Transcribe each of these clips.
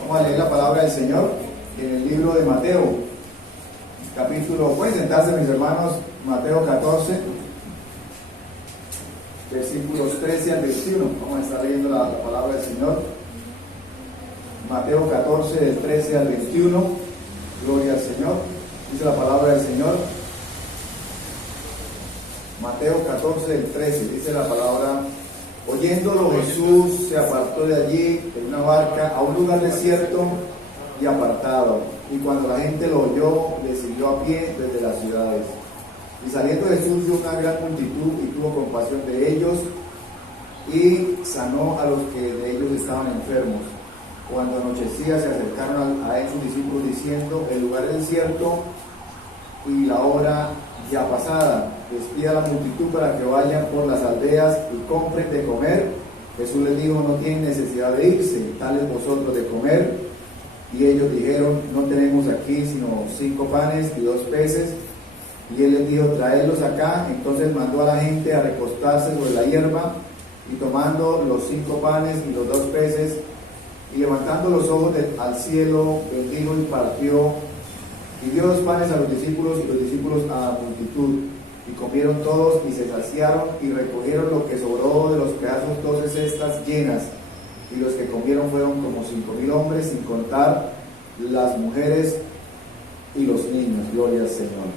Vamos a leer la palabra del Señor en el libro de Mateo, capítulo, pueden sentarse mis hermanos, Mateo 14, versículos 13 al 21. Vamos a estar leyendo la palabra del Señor. Mateo 14, del 13 al 21. Gloria al Señor. Dice la palabra del Señor. Mateo 14, del 13. Dice la palabra: oyéndolo Jesús se apartó de allí en una barca a un lugar desierto y apartado. Y cuando la gente lo oyó, le siguió a pie desde las ciudades. Y saliendo Jesús vio una gran multitud y tuvo compasión de ellos y sanó a los que de ellos estaban enfermos. Cuando anochecía se acercaron a él sus discípulos diciendo: el lugar es desierto y la hora ya pasada. Despida a la multitud para que vayan por las aldeas y compren de comer. Jesús les dijo: no tienen necesidad de irse, dales vosotros de comer. Y ellos dijeron: no tenemos aquí sino 5 panes y 2 peces. Y él les dijo: traedlos acá. Entonces mandó a la gente a recostarse sobre la hierba, y tomando los 5 panes y los 2 peces, y levantando los ojos al cielo, bendijo y partió, y dio los panes a los discípulos y los discípulos a la multitud. Y comieron todos y se saciaron, y recogieron lo que sobró de los pedazos 12 cestas llenas. Y los que comieron fueron como 5,000 hombres, sin contar las mujeres y los niños. Gloria al Señor.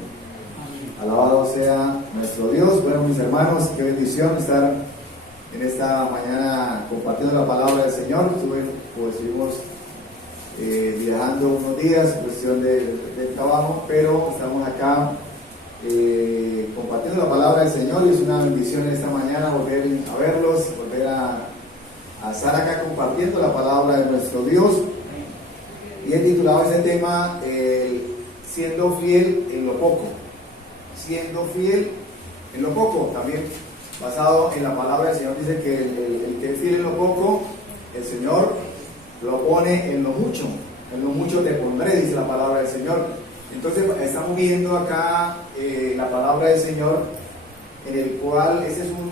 Alabado sea nuestro Dios. Bueno, mis hermanos, qué bendición estar en esta mañana compartiendo la palabra del Señor. Estuvimos viajando unos días, cuestión del trabajo, pero estamos acá compartiendo la palabra del Señor, y es una bendición esta mañana volver a verlos, volver a estar acá compartiendo la palabra de nuestro Dios. Y he titulado ese tema siendo fiel en lo poco. Siendo fiel en lo poco, también basado en la palabra del Señor. Dice que el que es fiel en lo poco, el Señor lo pone en lo mucho te pondré, dice la palabra del Señor. Entonces estamos viendo acá la palabra del Señor, en el cual ese es un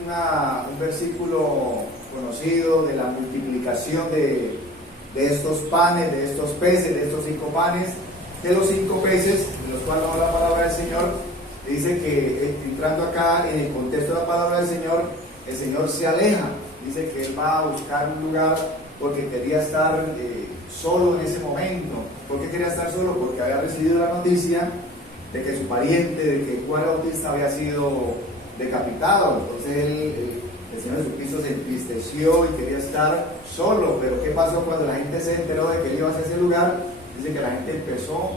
versículo conocido de la multiplicación de estos panes, de estos peces, de estos 5 panes, de los 5 peces, de los cuales habla la palabra del Señor. Dice que entrando acá en el contexto de la palabra del Señor, el Señor se aleja. Dice que Él va a buscar un lugar porque quería estar solo en ese momento. ¿Por qué quería estar solo? Porque había recibido la noticia de que su pariente, de que Juan Bautista había sido decapitado. Entonces el Señor Jesucristo se entristeció y quería estar solo. Pero ¿qué pasó cuando la gente se enteró de que Él iba hacia ese lugar? Dice que la gente empezó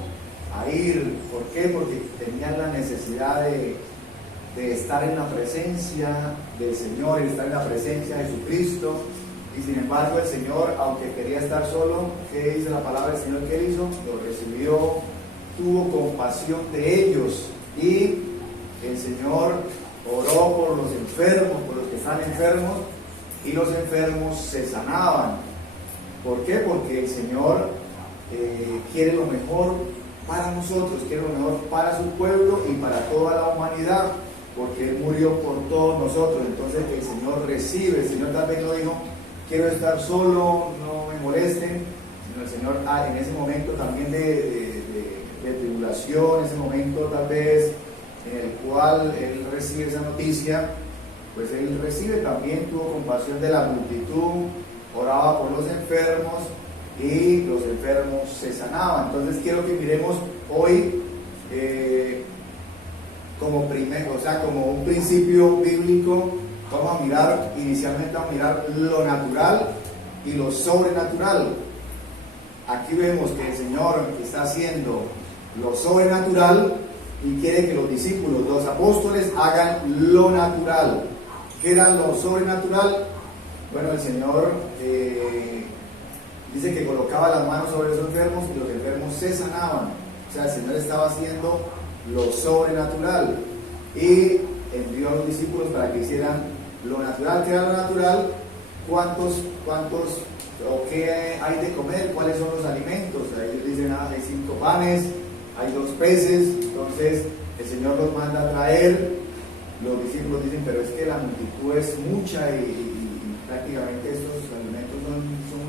a ir. ¿Por qué? Porque tenían la necesidad de estar en la presencia del Señor, y estar en la presencia de Jesucristo. Y sin embargo el Señor, aunque quería estar solo, ¿qué dice la palabra del Señor que Él hizo? Lo recibió, tuvo compasión de ellos, y el Señor oró por los enfermos, por los que están enfermos, y los enfermos se sanaban. ¿Por qué? Porque el Señor quiere lo mejor para nosotros, quiere lo mejor para su pueblo y para toda la humanidad, porque Él murió por todos nosotros. Entonces el Señor recibe. El Señor tal vez no dijo: quiero estar solo, no me molesten, sino el Señor en ese momento también de tribulación, ese momento tal vez en el cual Él recibe esa noticia, pues Él recibe también, tuvo compasión de la multitud, oraba por los enfermos, y los enfermos se sanaban. Entonces quiero que miremos hoy como un principio bíblico. Vamos a mirar, inicialmente vamos a mirar lo natural y lo sobrenatural. Aquí vemos que el Señor está haciendo lo sobrenatural y quiere que los discípulos, los apóstoles, hagan lo natural. ¿Qué era lo sobrenatural? Bueno, el Señor dice que colocaba las manos sobre los enfermos y los enfermos se sanaban. O sea, el Señor estaba haciendo lo sobrenatural y envió a los discípulos para que hicieran lo natural. ¿Qué era lo natural? ¿Cuántos o qué hay de comer? ¿Cuáles son los alimentos? Ahí dicen: hay 5 panes, hay 2 peces. Entonces el Señor los manda a traer. Los discípulos dicen: pero es que la multitud es mucha y prácticamente estos alimentos son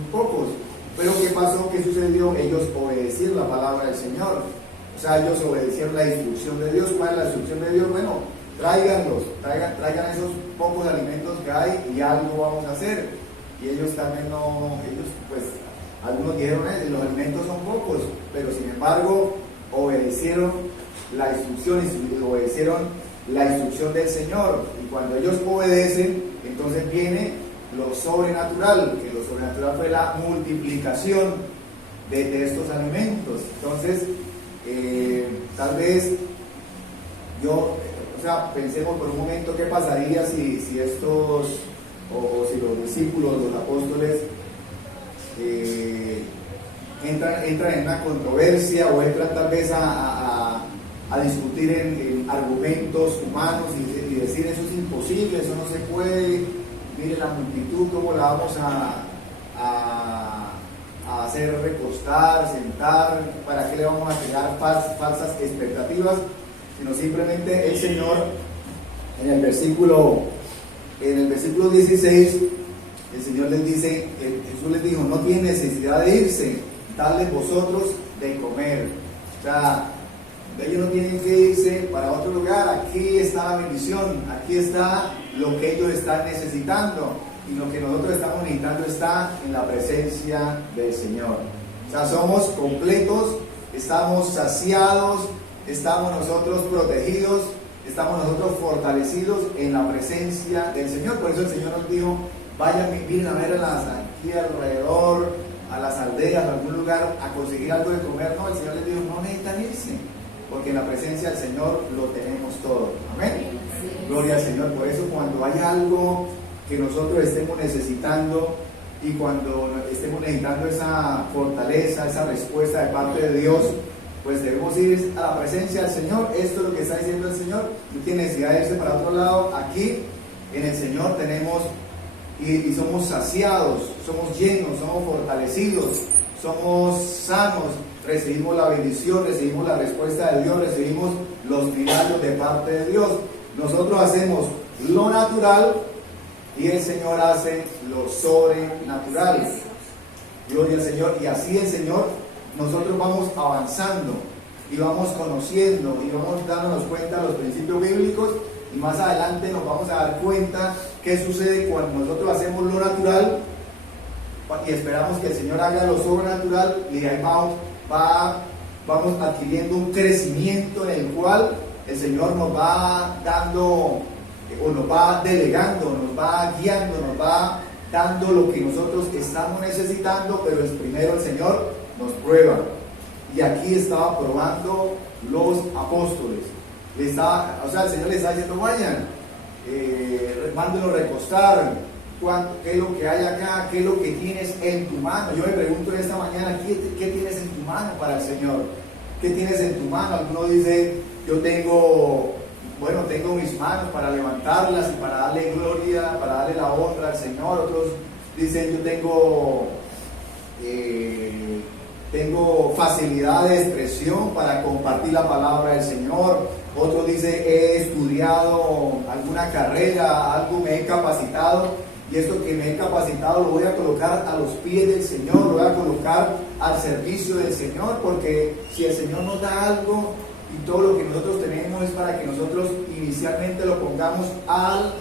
pasó? ¿Qué sucedió? Ellos obedecieron la palabra del Señor. O sea, ellos obedecieron la instrucción de Dios. ¿Cuál es la instrucción de Dios? Bueno, traigan esos pocos alimentos que hay y algo vamos a hacer. Y ellos también no, ellos pues, algunos dijeron, los alimentos son pocos, pero sin embargo, obedecieron la instrucción y obedecieron la instrucción del Señor. Y cuando ellos obedecen, entonces viene lo sobrenatural, que lo sobrenatural fue la multiplicación de estos alimentos. Entonces, tal vez pensemos por un momento qué pasaría si estos, o si los discípulos, los apóstoles, entran en una controversia o entran tal vez a discutir en argumentos humanos y decir eso es imposible, eso no se puede, mire la multitud, cómo la vamos a hacer recostar, sentar, para qué le vamos a crear falsas expectativas, sino simplemente el Señor en el versículo 16, el Señor les dice, Jesús les dijo, no tiene necesidad de irse, dadles vosotros de comer. O sea, ellos no tienen que irse para otro lugar, aquí está la bendición, aquí está lo que ellos están necesitando, y lo que nosotros estamos necesitando está en la presencia del Señor. O sea, somos completos, estamos saciados, estamos nosotros protegidos, estamos nosotros fortalecidos en la presencia del Señor. Por eso el Señor nos dijo, vayan, miren a ver aquí alrededor, a las aldeas, a algún lugar, a conseguir algo de comer. No, el Señor les dijo, no necesitan irse, porque en la presencia del Señor lo tenemos todo. Amén. Sí. Gloria al Señor. Por eso cuando hay algo que nosotros estemos necesitando y cuando estemos necesitando esa fortaleza, esa respuesta de parte de Dios, pues debemos ir a la presencia del Señor. Esto es lo que está diciendo el Señor. No tiene necesidad de irse para otro lado. Aquí en el Señor tenemos y somos saciados, somos llenos, somos fortalecidos, somos sanos, recibimos la bendición, recibimos la respuesta de Dios, recibimos los milagros de parte de Dios. Nosotros hacemos lo natural y el Señor hace lo sobrenatural. Gloria al Señor. Y así el Señor, nosotros vamos avanzando y vamos conociendo y vamos dándonos cuenta de los principios bíblicos, y más adelante nos vamos a dar cuenta qué sucede cuando nosotros hacemos lo natural y esperamos que el Señor haga lo sobrenatural, y ahí vamos adquiriendo un crecimiento en el cual el Señor nos va dando o nos va delegando, nos va guiando, nos va dando lo que nosotros estamos necesitando, pero primero el Señor nos prueba. Y aquí estaba probando los apóstoles. El Señor les está diciendo, vayan, mándenlo recostar, qué es lo que hay acá, qué es lo que tienes en tu mano. Yo me pregunto esta mañana, ¿qué tienes en tu mano para el Señor? ¿Qué tienes en tu mano? Algunos dicen, yo tengo mis manos para levantarlas y para darle gloria, para darle la honra al Señor. Otros dicen, yo tengo facilidad de expresión para compartir la palabra del Señor. Otros dicen, he estudiado alguna carrera, algo me he capacitado, y esto que me he capacitado lo voy a colocar a los pies del Señor, lo voy a colocar al servicio del Señor, porque si el Señor nos da algo y todo lo que nosotros tenemos es para que nosotros inicialmente lo pongamos a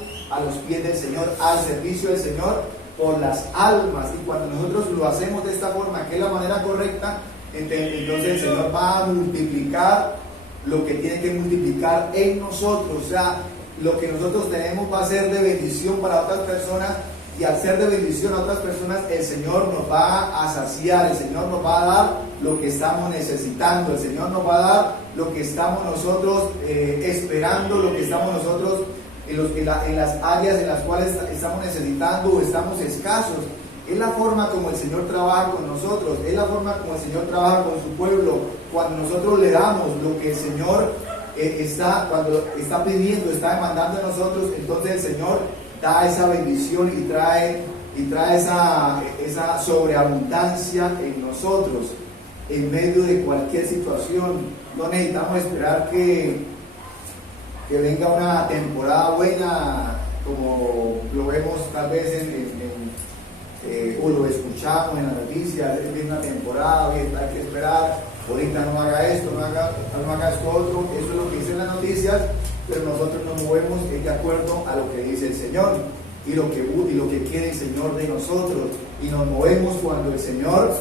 los pies del Señor, al servicio del Señor, por las almas. Y cuando nosotros lo hacemos de esta forma, que es la manera correcta, entonces el Señor va a multiplicar lo que tiene que multiplicar en nosotros. O sea, lo que nosotros tenemos va a ser de bendición para otras personas, y al ser de bendición a otras personas, el Señor nos va a saciar, el Señor nos va a dar lo que estamos necesitando, el Señor nos va a dar lo que estamos nosotros esperando, lo que estamos nosotros en las áreas en las cuales estamos necesitando o estamos escasos. Es la forma como el Señor trabaja con nosotros, es la forma como el Señor trabaja con su pueblo. Cuando nosotros le damos lo que el Señor cuando está pidiendo, está demandando a nosotros, entonces el Señor da esa bendición y trae esa sobreabundancia en nosotros, en medio de cualquier situación. No necesitamos esperar que venga una temporada buena, como lo vemos tal vez o lo escuchamos en las noticias, es una temporada, hay que esperar, ahorita no haga esto, no haga esto otro, eso es lo que dicen las noticias, pero nosotros nos movemos de acuerdo a lo que dice el Señor y lo que quiere el Señor de nosotros, y nos movemos cuando el Señor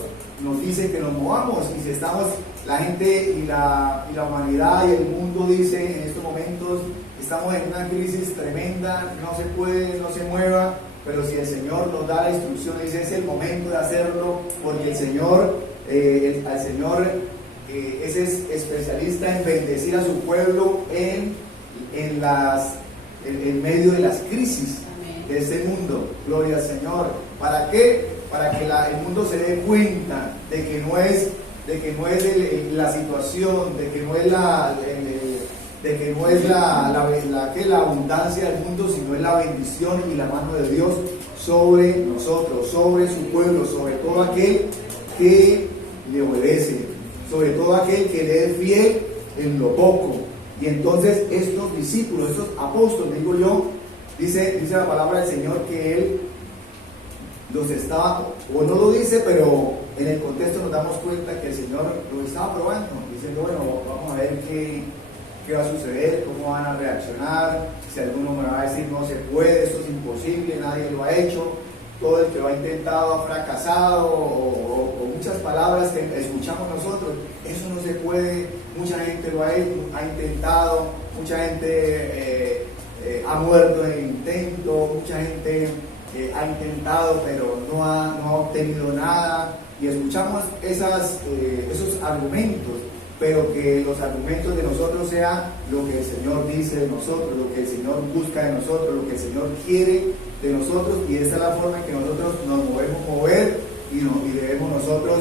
nos dice que nos movamos. Y si estamos, la gente y la humanidad y el mundo dice en estos momentos, estamos en una crisis tremenda, no se puede, no se mueva, pero si el Señor nos da la instrucción, dice es el momento de hacerlo, porque el Señor, es especialista en bendecir a su pueblo en medio de las crisis de este mundo. Gloria al Señor. ¿Para qué? Para que el mundo se dé cuenta de que no es la situación, de que no es la abundancia del mundo, sino es la bendición y la mano de Dios sobre nosotros, sobre su pueblo, sobre todo aquel que le obedece, sobre todo aquel que le es fiel en lo poco. Y entonces estos discípulos, estos apóstoles, digo yo, dice la palabra del Señor que Él los estaba, o no lo dice, pero en el contexto nos damos cuenta que el Señor los estaba probando, diciendo, bueno, vamos a ver qué va a suceder, cómo van a reaccionar, si alguno me va a decir no se puede, esto es imposible, nadie lo ha hecho, todo el que lo ha intentado ha fracasado, o muchas palabras que escuchamos nosotros, eso no se puede, mucha gente lo ha hecho, ha intentado, mucha gente ha muerto en el intento, mucha gente ha intentado pero no ha obtenido nada, y escuchamos esos argumentos, pero que los argumentos de nosotros sean lo que el Señor dice de nosotros, lo que el Señor busca de nosotros, lo que el Señor quiere de nosotros, y esa es la forma en que nosotros nos mover y debemos nosotros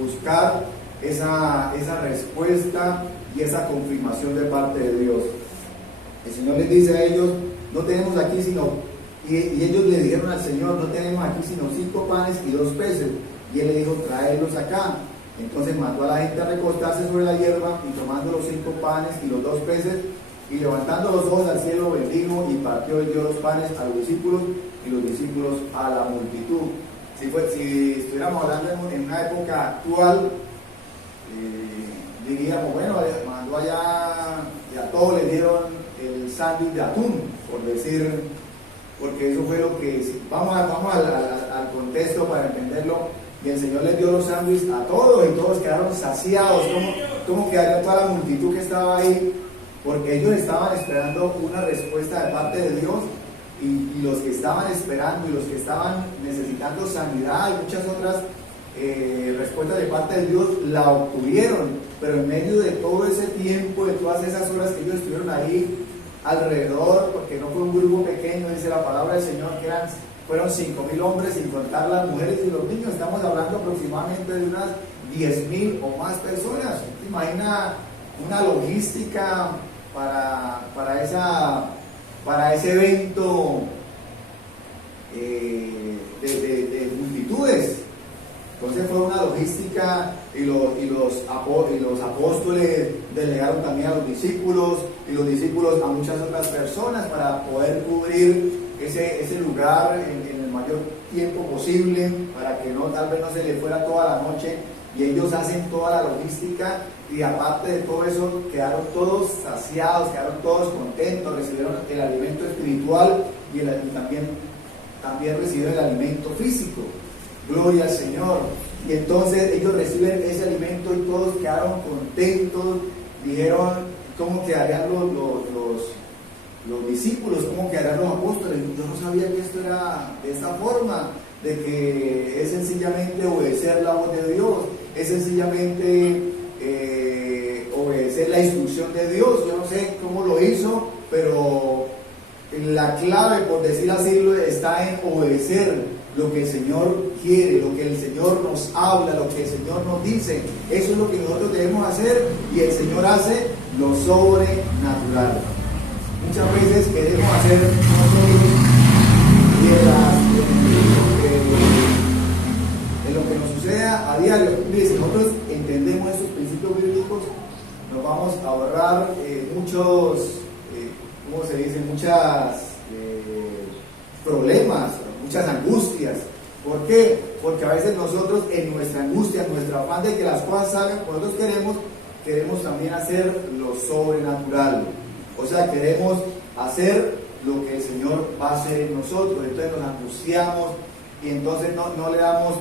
buscar esa respuesta y esa confirmación de parte de Dios. El Señor les dice a ellos, no tenemos aquí sino, y ellos le dijeron al Señor, no tenemos aquí sino 5 panes y 2 peces, y Él le dijo, tráelos acá. Entonces mandó a la gente a recostarse sobre la hierba, y tomando los 5 panes y los 2 peces, y levantando los ojos al cielo, bendijo y partió y dio los panes a los discípulos, y los discípulos a la multitud. Si estuviéramos hablando en una época actual, diríamos, bueno, mandó allá y a todos les dieron el sándwich de atún, por decir, porque eso fue lo que, vamos al contexto para entenderlo. Y el Señor les dio los sándwiches a todos, y todos quedaron saciados. ¿Cómo quedaría toda la multitud que estaba ahí? Porque ellos estaban esperando una respuesta de parte de Dios, y los que estaban esperando y los que estaban necesitando sanidad y muchas otras respuestas de parte de Dios la obtuvieron. Pero en medio de todo ese tiempo, de todas esas horas que ellos estuvieron ahí alrededor, porque no fue un grupo pequeño, dice la palabra del Señor, que fueron 5,000 hombres, sin contar las mujeres y los niños. Estamos hablando aproximadamente de unas 10,000 o más personas. Imagina una logística para ese evento de multitudes. Entonces fue una logística, y los apóstoles delegaron también a los discípulos, y los discípulos a muchas otras personas, para poder cubrir ese lugar en el mayor tiempo posible, para que tal vez no se le fuera toda la noche. Y ellos hacen toda la logística, y aparte de todo eso quedaron todos saciados, quedaron todos contentos, recibieron el alimento espiritual y también recibieron el alimento físico. Gloria al Señor. Y entonces ellos reciben ese alimento y todos quedaron contentos. Dijeron, ¿cómo quedarían los discípulos? ¿Cómo quedarían los apóstoles? Yo no sabía que esto era de esta forma, de que es sencillamente obedecer la voz de Dios, es sencillamente obedecer la instrucción de Dios. Yo no sé cómo lo hizo, pero la clave, por decir así, está en obedecer lo que el Señor quiere, lo que el Señor nos habla, lo que el Señor nos dice. Eso es lo que nosotros debemos hacer, y el Señor hace lo sobrenatural. Muchas veces queremos hacer nosotros, y en lo que nos sucede a diario. Mire, si nosotros entendemos estos principios bíblicos, nos vamos a ahorrar muchos, ¿cómo se dice? Muchas problemas, muchas angustias, ¿Por qué? Porque a veces nosotros en nuestra angustia, en nuestro afán de que las cosas salgan como nosotros queremos también hacer lo sobrenatural. O sea, queremos hacer lo que el Señor va a hacer en nosotros. Entonces nos angustiamos y entonces no le damos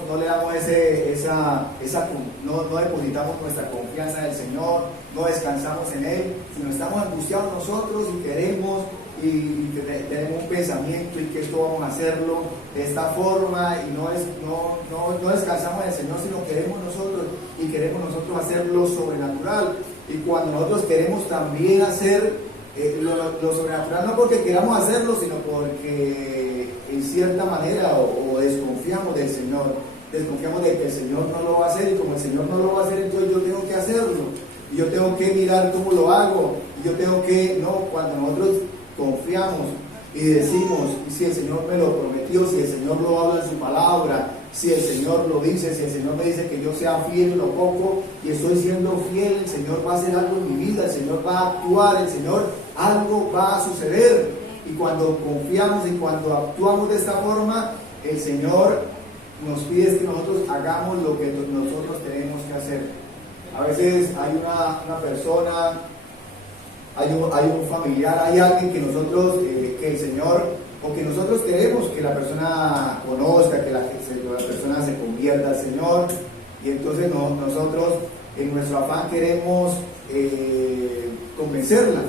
no depositamos nuestra confianza en el Señor, no descansamos en Él, sino estamos angustiados nosotros y queremos y tenemos un pensamiento y que esto vamos a hacerlo de esta forma y no descansamos en el Señor, sino queremos nosotros hacer lo sobrenatural. Y cuando nosotros queremos también hacer lo sobrenatural, no porque queramos hacerlo, sino porque en cierta manera o desconfiamos del Señor, desconfiamos de que el Señor no lo va a hacer, y como el Señor no lo va a hacer, entonces yo tengo que hacerlo y yo tengo que mirar cómo lo hago, y yo tengo que, cuando nosotros confiamos y decimos, si el Señor me lo prometió, si el Señor lo habla en su palabra, si el Señor lo dice, si el Señor me dice que yo sea fiel en lo poco y estoy siendo fiel, el Señor va a hacer algo en mi vida, el Señor va a actuar, el Señor, algo va a suceder. Y cuando confiamos y cuando actuamos de esta forma, el Señor nos pide que nosotros hagamos lo que nosotros tenemos que hacer. A veces hay una persona, hay un familiar, hay alguien que nosotros, que el Señor, o que nosotros queremos que la persona conozca, que la persona se convierta al Señor, y entonces nosotros en nuestro afán queremos convencerla.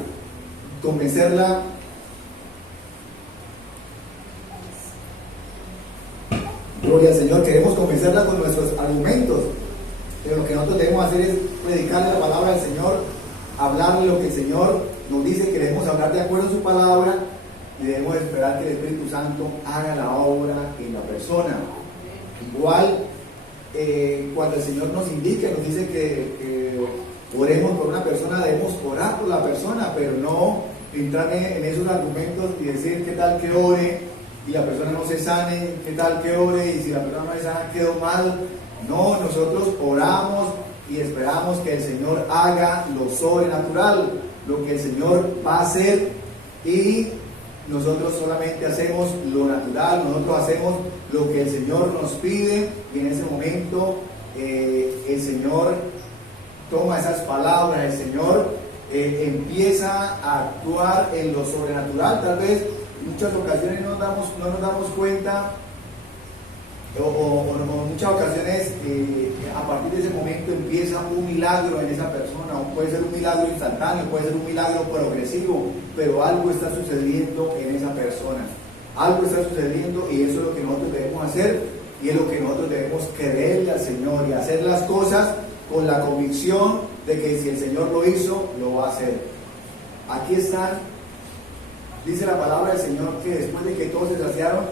Gloria al Señor, queremos convencerla con nuestros argumentos, pero lo que nosotros debemos hacer es predicarle la palabra del Señor, hablarle lo que el Señor nos dice, que debemos hablar de acuerdo a su palabra, y debemos esperar que el Espíritu Santo haga la obra en la persona. Igual, cuando el Señor nos indica, nos dice que oremos por una persona, debemos orar por la persona, pero no entrar en esos argumentos y decir qué tal que ore y la persona no se sane, qué tal que ore y si la persona no se sana quedó mal. No, nosotros oramos y esperamos que el Señor haga lo sobrenatural, lo que el Señor va a hacer, y nosotros solamente hacemos lo natural, nosotros hacemos lo que el Señor nos pide, y en ese momento el Señor toma esas palabras, el Señor empieza a actuar en lo sobrenatural. Tal vez en muchas ocasiones no nos damos cuenta, o en muchas ocasiones a partir de ese momento empieza un milagro en esa persona. Puede ser un milagro instantáneo, puede ser un milagro progresivo, pero algo está sucediendo en esa persona, algo está sucediendo, y eso es lo que nosotros debemos hacer, y es lo que nosotros debemos creerle al Señor y hacer las cosas con la convicción de que si el Señor lo hizo, lo va a hacer. Aquí están, dice la palabra del Señor, que después de que todos se saciaron,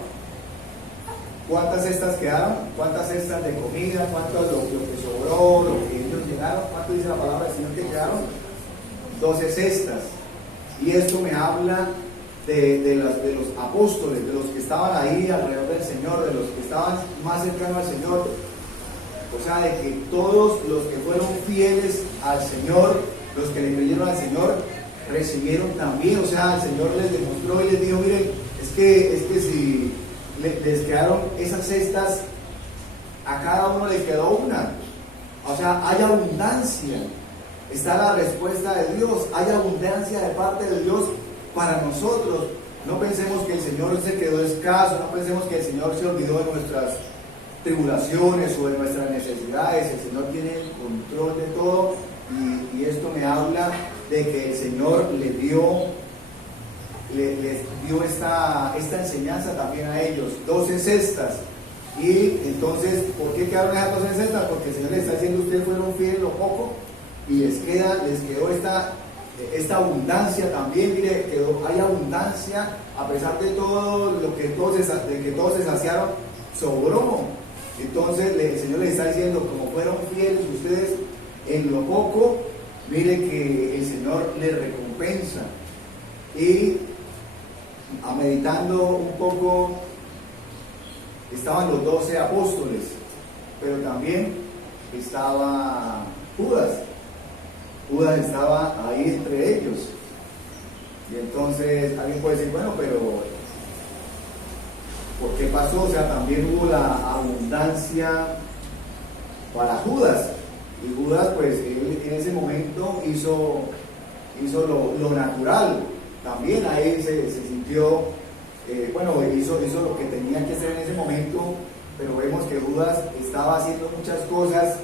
¿cuántas cestas quedaron? ¿Cuántas cestas de comida? ¿Cuánto lo que sobró? ¿Lo que ellos llegaron? ¿Cuánto dice la palabra del Señor que quedaron? 12 cestas. Y esto me habla de los apóstoles, de los que estaban ahí alrededor del Señor, de los que estaban más cercanos al Señor. O sea, de que todos los que fueron fieles al Señor, los que le creyeron al Señor, recibieron también. O sea, el Señor les demostró y les dijo, miren, es que si les quedaron esas cestas, a cada uno le quedó una. O sea, hay abundancia. Está la respuesta de Dios, hay abundancia de parte de Dios para nosotros. No pensemos que el Señor se quedó escaso, no pensemos que el Señor se olvidó de nuestras tribulaciones o de nuestras necesidades. El Señor tiene el control de todo, y esto me habla de que el Señor les dio esta enseñanza también a ellos. 12 cestas. Y entonces, ¿por qué quedaron esas 12 cestas? Porque el Señor les está diciendo, ustedes fueron fieles lo poco, y les quedó esta abundancia también. Mire, hay abundancia, a pesar de todo lo que todos se saciaron, sobró. Entonces el Señor les está diciendo, como fueron fieles ustedes en lo poco, mire que el Señor les recompensa. Y meditando un poco, estaban los 12 apóstoles, pero también estaba Judas. Judas estaba ahí entre ellos. Y entonces alguien puede decir, bueno, pero ¿Por qué pasó? O sea, también hubo la abundancia para Judas. Y Judas, pues, él en ese momento hizo lo natural. También ahí se sintió, hizo lo que tenía que hacer en ese momento, pero vemos que Judas estaba haciendo muchas cosas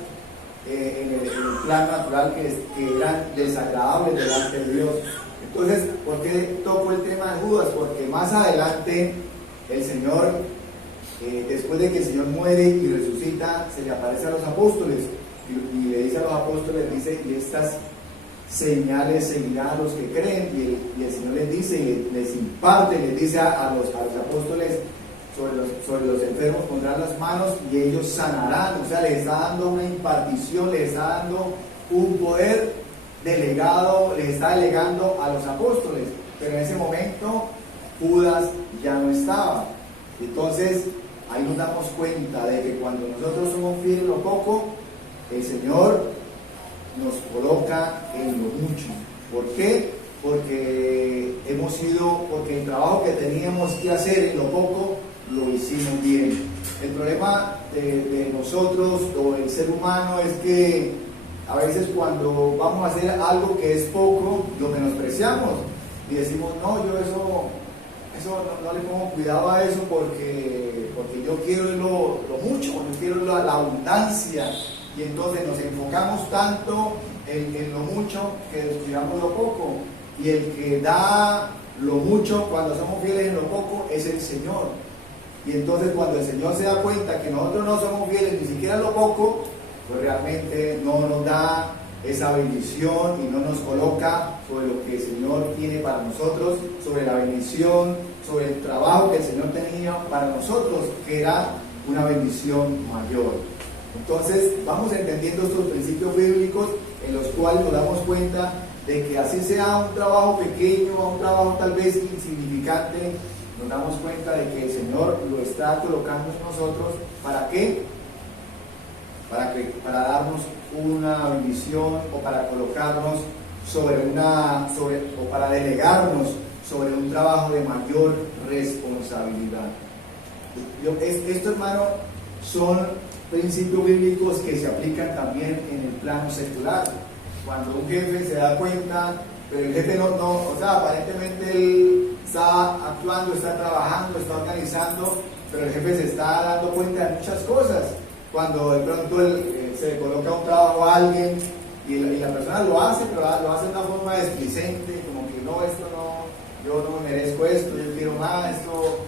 en el plan natural que eran desagradables delante de Dios. Entonces, ¿por qué toco el tema de Judas? Porque más adelante el Señor, después de que el Señor muere y resucita, se le aparece a los apóstoles y le dice a los apóstoles, dice, y estas señales seguirán a los que creen, y el Señor les dice, les imparte, les dice a los apóstoles, sobre los enfermos pondrán las manos y ellos sanarán. O sea, les está dando una impartición, les está dando un poder delegado, les está delegando a los apóstoles. Pero en ese momento Judas ya no estaba. Entonces ahí nos damos cuenta de que cuando nosotros somos fieles en lo poco, el Señor nos coloca en lo mucho. ¿Por qué? Porque porque el trabajo que teníamos que hacer en lo poco lo hicimos bien. El problema de nosotros o el ser humano es que a veces cuando vamos a hacer algo que es poco, lo menospreciamos y decimos, no, yo eso no le pongo cuidado a eso porque yo quiero lo mucho, yo quiero la abundancia, y entonces nos enfocamos tanto en lo mucho que descuidamos lo poco, y el que da lo mucho cuando somos fieles en lo poco es el Señor. Y entonces cuando el Señor se da cuenta que nosotros no somos fieles ni siquiera en lo poco, pues realmente no nos da esa bendición y no nos coloca sobre lo que el Señor tiene para nosotros, sobre la bendición, sobre el trabajo que el Señor tenía para nosotros, que era una bendición mayor. Entonces vamos entendiendo estos principios bíblicos en los cuales nos damos cuenta de que así sea un trabajo pequeño, un trabajo tal vez insignificante, nos damos cuenta de que el Señor lo está colocando en nosotros. ¿Para qué? Para darnos una bendición, o para colocarnos o para delegarnos sobre un trabajo de mayor responsabilidad. Esto, hermano, son principios bíblicos que se aplican también en el plano secular. Cuando un jefe se da cuenta, pero el jefe o sea, aparentemente él está actuando, está trabajando, está organizando, pero el jefe se está dando cuenta de muchas cosas. Cuando de pronto se le coloca un trabajo a alguien y la persona lo hace, pero lo hace de una forma displicente, como que no, esto no, yo no merezco esto, yo quiero más, esto,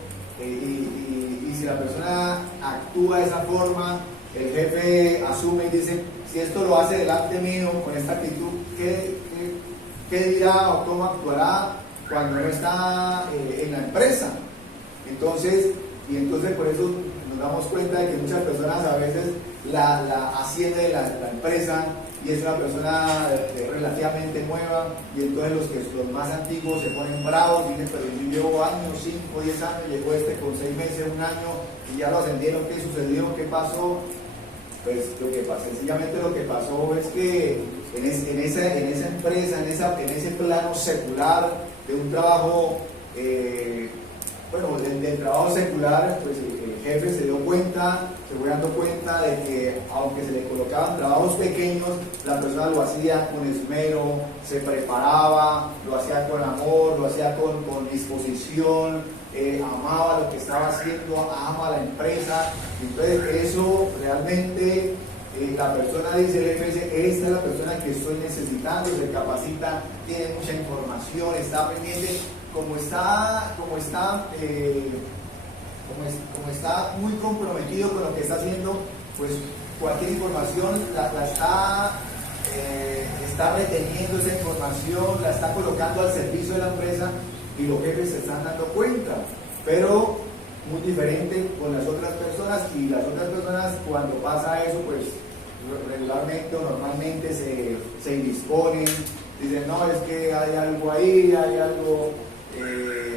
y si la persona actúa de esa forma, el jefe asume y dice, si esto lo hace delante mío con esta actitud, ¿qué dirá o cómo actuará cuando no está en la empresa? Entonces por eso nos damos cuenta de que muchas personas a veces la asciende de la empresa y es una persona relativamente nueva, y entonces los más antiguos se ponen bravos y dicen, pero yo llevo años, 5, 10 años, llegó con 6 meses, un año, y ya lo ascendieron. ¿Qué sucedió? ¿Qué pasó? Pues sencillamente lo que pasó es que en esa empresa, en ese plano secular de un trabajo, del trabajo secular, pues el jefe se fue dando cuenta de que aunque se le colocaban trabajos pequeños, la persona lo hacía con esmero, se preparaba, lo hacía con amor, lo hacía con disposición, amaba lo que estaba haciendo, ama a la empresa. Entonces eso realmente la persona dice, el jefe dice, esta es la persona que estoy necesitando, se capacita, tiene mucha información, está pendiente, como está muy comprometido con lo que está haciendo, pues cualquier información está reteniendo esa información, la está colocando al servicio de la empresa, y los jefes se están dando cuenta. Pero muy diferente con las otras personas, y las otras personas, cuando pasa eso, pues regularmente o normalmente se indisponen, dicen, no, es que hay algo ahí, hay algo,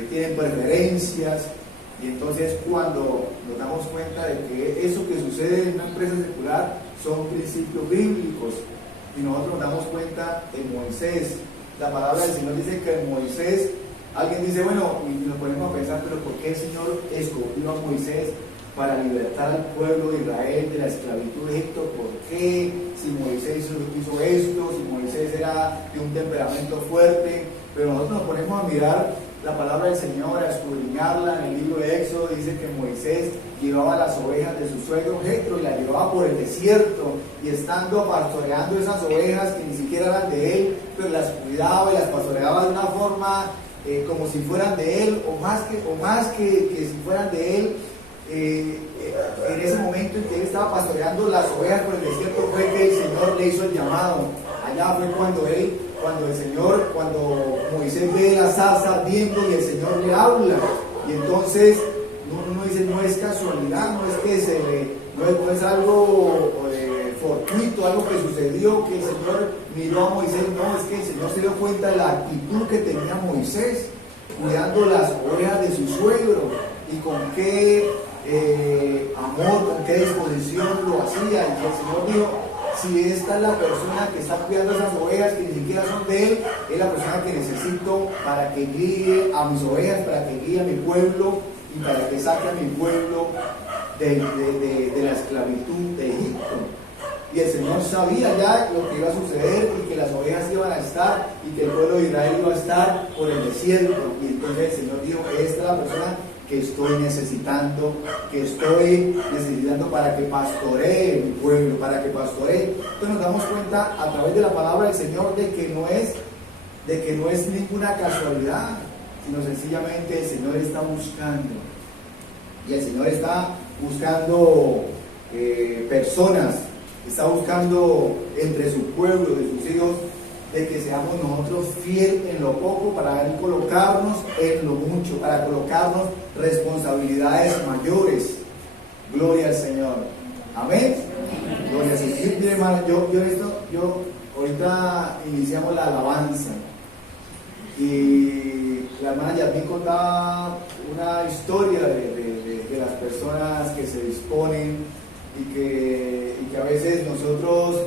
tienen preferencias. Y entonces cuando nos damos cuenta de que eso que sucede en una empresa secular son principios bíblicos, y nosotros nos damos cuenta en Moisés. La palabra del Señor dice que Moisés Alguien dice, bueno, y nos ponemos a pensar, pero ¿por qué el Señor escogió a Moisés para libertar al pueblo de Israel de la esclavitud de Egipto? ¿Por qué? Si Moisés hizo esto, si Moisés era de un temperamento fuerte. Pero nosotros nos ponemos a mirar la palabra del Señor, a escudriñarla. En el libro de Éxodo dice que Moisés llevaba las ovejas de su suegro Jetro y las llevaba por el desierto, y estando pastoreando esas ovejas que ni siquiera eran de él, pero las cuidaba y las pastoreaba de una forma como si fueran de él, o más que si fueran de él. En ese momento en que él estaba pastoreando las ovejas por el desierto, fue que el Señor le hizo el llamado. Allá fue cuando Moisés ve la zarza ardiendo y el Señor le habla. Y entonces uno dice, no es casualidad, no es algo fortuito, algo que sucedió, que el Señor miró a Moisés. No, es que el Señor se dio cuenta de la actitud que tenía Moisés cuidando las ovejas de su suegro, y con qué amor, con qué disposición lo hacía. Y el Señor dijo, si esta es la persona que está cuidando esas ovejas que ni siquiera son de él, es la persona que necesito para que guíe a mis ovejas, para que guíe a mi pueblo y para que saque a mi pueblo de la esclavitud de Egipto. Y el Señor sabía ya lo que iba a suceder, y que las ovejas iban a estar, y que el pueblo de Israel iba a estar por el desierto. Y entonces el Señor dijo, esta es la persona que estoy necesitando para que pastoree mi pueblo, para que pastoree. Entonces nos damos cuenta a través de la palabra del Señor de que no es ninguna casualidad, sino sencillamente el Señor está buscando. Y el Señor está buscando personas, está buscando entre su pueblo, de sus hijos, de que seamos nosotros fieles en lo poco para él colocarnos en lo mucho, para colocarnos responsabilidades mayores. Gloria al Señor. Amén. Gloria al Señor. Mire, hermano, yo ahorita iniciamos la alabanza, y la hermana Yasmín contaba una historia de las personas que se disponen, y que a veces nosotros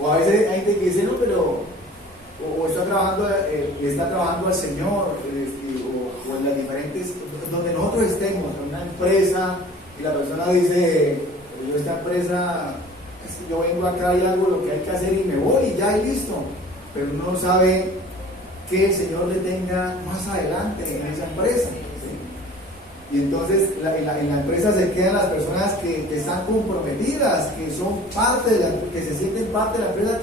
o a veces hay gente que dice, no, pero o está trabajando al Señor, o en las diferentes, donde nosotros estemos, en una empresa, y la persona dice, yo esta empresa, yo vengo acá y hago lo que hay que hacer y me voy y ya, y listo. Pero uno no sabe que el Señor le tenga más adelante en esa empresa. Y entonces en la empresa se quedan las personas que están comprometidas, que son parte que se sienten parte de la empresa,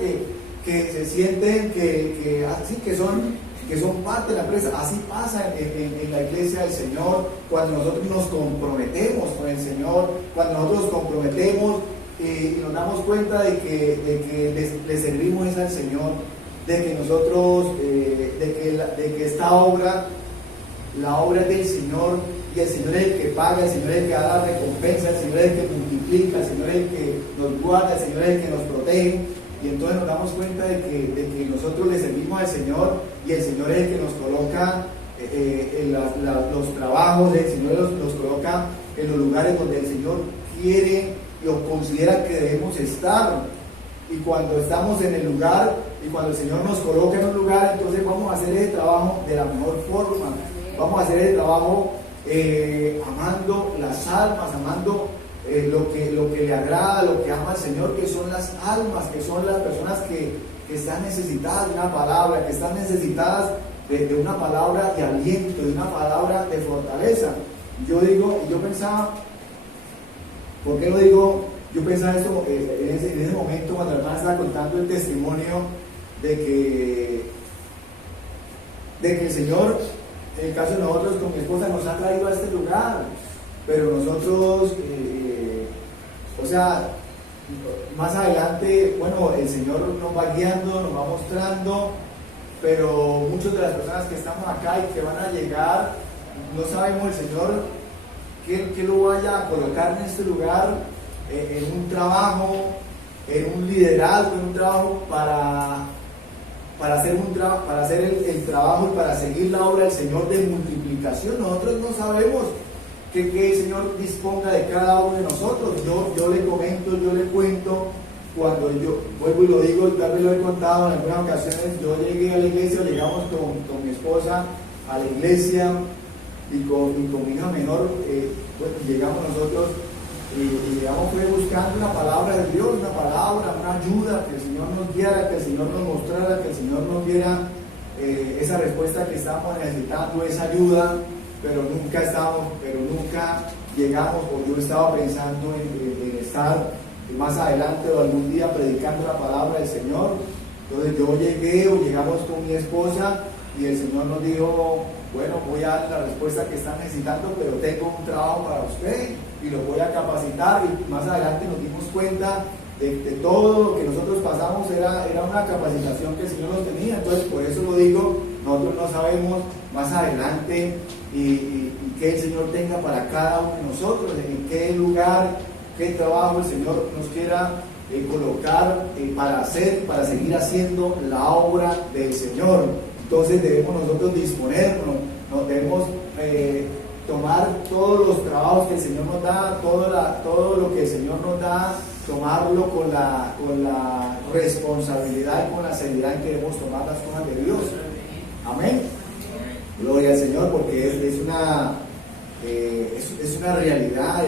que se sienten que son parte de la empresa. Así pasa en la iglesia del Señor, cuando nosotros nos comprometemos con el Señor, cuando nosotros nos comprometemos y nos damos cuenta de que le servimos al Señor, de que nosotros, de que esta obra, la obra es del Señor, y el Señor es el que paga, el Señor es el que da la recompensa, el Señor es el que multiplica, el Señor es el que nos guarda, el Señor es el que nos protege. Y entonces nos damos cuenta de que nosotros le servimos al Señor, y el Señor es el que nos coloca en los trabajos, el Señor nos coloca en los lugares donde el Señor quiere o considera que debemos estar. Y cuando estamos en el lugar, y cuando el Señor nos coloca en un lugar, entonces vamos a hacer ese trabajo de la mejor forma. Vamos a hacer el trabajo amando las almas, amando lo que le agrada, lo que ama al Señor, que son las almas, que son las personas que están necesitadas de una palabra, que están necesitadas de una palabra de aliento, de una palabra de fortaleza. Yo pensaba, ¿por qué lo digo? Yo pensaba esto en ese momento, cuando la hermana estaba contando el testimonio de que el Señor, en el caso de nosotros con mi esposa, nos ha traído a este lugar, pero nosotros, más adelante, bueno, el Señor nos va guiando, nos va mostrando, pero muchas de las personas que estamos acá y que van a llegar, no sabemos el Señor que lo vaya a colocar en este lugar, en un trabajo, en un liderazgo, en un trabajo para hacer el trabajo y para seguir la obra del Señor de multiplicación. Nosotros no sabemos que el Señor disponga de cada uno de nosotros. Yo le comento, yo le cuento, cuando yo vuelvo y lo digo, tal vez lo he contado en algunas ocasiones, yo llegué a la iglesia, llegamos con mi esposa, a la iglesia y con mi hija menor, llegamos nosotros y llegamos buscando una palabra de Dios, una palabra, una ayuda, que el Señor nos guiara, que el Señor nos mostrara, que el Señor nos diera esa respuesta que estábamos necesitando, esa ayuda, pero nunca llegamos, o yo estaba pensando en estar más adelante o algún día predicando la palabra del Señor. Entonces yo llegamos con mi esposa y el Señor nos dijo, bueno, voy a dar la respuesta que están necesitando, pero tengo un trabajo para usted y lo voy a capacitar. Y más adelante nos dimos cuenta de todo lo que nosotros pasamos era una capacitación que el Señor nos tenía. Entonces por eso lo digo, nosotros no sabemos más adelante y qué el Señor tenga para cada uno de nosotros, en qué lugar, qué trabajo el Señor nos quiera colocar para seguir haciendo la obra del Señor. Entonces debemos nosotros disponernos, nos debemos tomar todos los trabajos que el Señor nos da, todo lo que el Señor nos da, tomarlo con la responsabilidad y con la seriedad en que debemos tomar las cosas de Dios. Amén. Gloria al Señor, porque es una realidad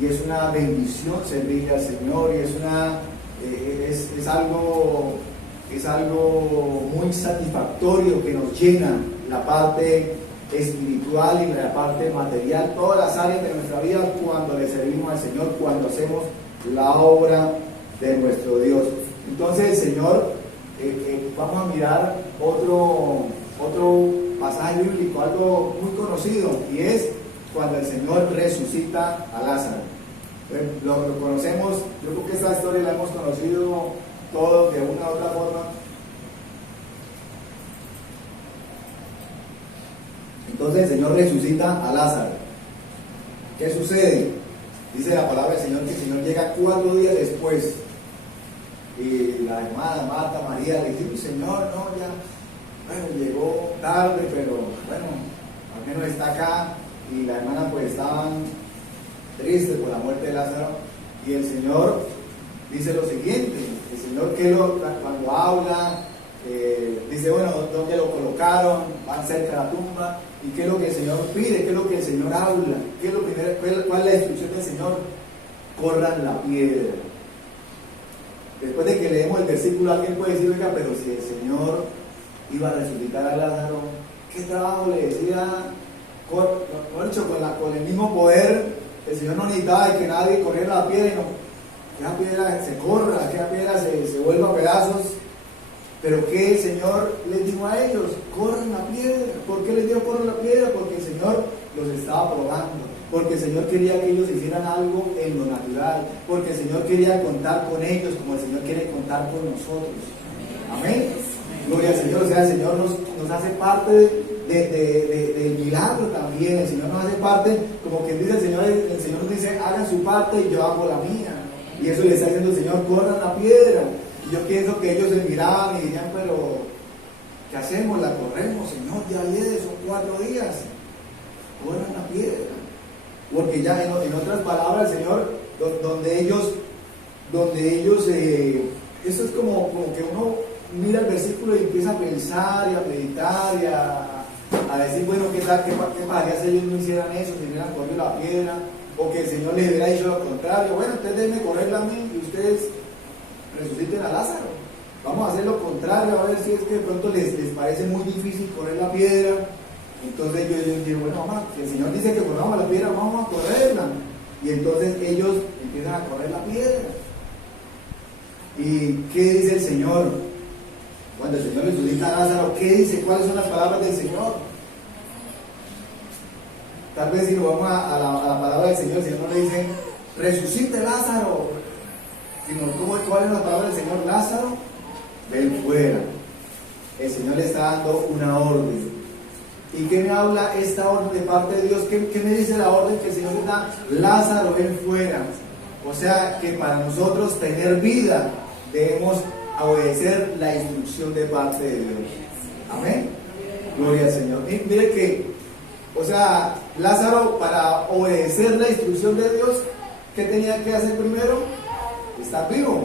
y es una bendición servir al Señor, y es algo muy satisfactorio que nos llena la parte espiritual y la parte material, todas las áreas de nuestra vida cuando le servimos al Señor, cuando hacemos la obra de nuestro Dios. Entonces el Señor, vamos a mirar otro pasaje bíblico, algo muy conocido, y es cuando el Señor resucita a Lázaro. Lo conocemos, yo creo que esta historia la hemos conocido todos de una u otra forma. Entonces el Señor resucita a Lázaro. ¿Qué sucede? Dice la palabra del Señor que el Señor llega 4 días después. Y la hermana Marta, María le dice, Señor, no, ya, bueno, llegó tarde, pero bueno, al menos está acá. Y la hermana pues estaban tristes por la muerte de Lázaro. Y el Señor dice lo siguiente, el Señor cuando habla, dice, bueno, ¿dónde lo colocaron? Van cerca de la tumba. ¿Y qué es lo que el Señor pide? ¿Qué es lo que el Señor habla? ¿Cuál es la instrucción del Señor? Corran la piedra. Después de que leemos el versículo, alguien puede decir, oiga, pero si el Señor iba a resucitar a Lázaro, ¿qué trabajo le decía? Con el mismo poder, el Señor no necesitaba de que nadie corriera la piedra, y no, que la piedra se corra, que la piedra se vuelva a pedazos. Pero que el Señor les dijo a ellos, corran la piedra. ¿Por qué les dijo corran la piedra? Porque el Señor los estaba probando, porque el Señor quería que ellos hicieran algo en lo natural, porque el Señor quería contar con ellos como el Señor quiere contar con nosotros. Amén. Gloria al Señor. O sea, el Señor nos hace parte del milagro también. El Señor nos hace parte, como que dice el Señor nos dice, hagan su parte y yo hago la mía. Y eso le está diciendo el Señor, corran la piedra. Y yo pienso que ellos se miraban y dirían, pero ¿qué hacemos? La corremos, Señor, ya viene, son 4 días. Corran la piedra. Porque ya en otras palabras, el Señor, donde ellos eso es como que uno mira el versículo y empieza a pensar y a meditar y a decir, bueno, ¿qué pasaría si ellos no hicieran eso, si hubieran corrido la piedra? O que el Señor les hubiera dicho lo contrario, bueno, ustedes déjenme correrla a mí y ustedes resuciten a Lázaro. Vamos a hacer lo contrario, a ver si es que de pronto les parece muy difícil correr la piedra. Entonces ellos dicen, bueno, mamá, si el Señor dice que corramos la piedra, vamos a correrla. Y entonces ellos empiezan a correr la piedra. ¿Y qué dice el Señor? Cuando el Señor resucita a Lázaro, ¿qué dice? ¿Cuáles son las palabras del Señor? Tal vez si nos vamos a la palabra del Señor, el Señor no le dice, resucite Lázaro, sino ¿cuál es la palabra del Señor? Lázaro, ven fuera. El Señor le está dando una orden. ¿Y qué me habla esta orden de parte de Dios? ¿Qué me dice la orden que el Señor le da? Lázaro, ven fuera. O sea que para nosotros tener vida debemos obedecer la instrucción de parte de Dios. Amén. Gloria al Señor. Y mire que, o sea, Lázaro, para obedecer la instrucción de Dios, ¿qué tenía que hacer primero? Estar vivo.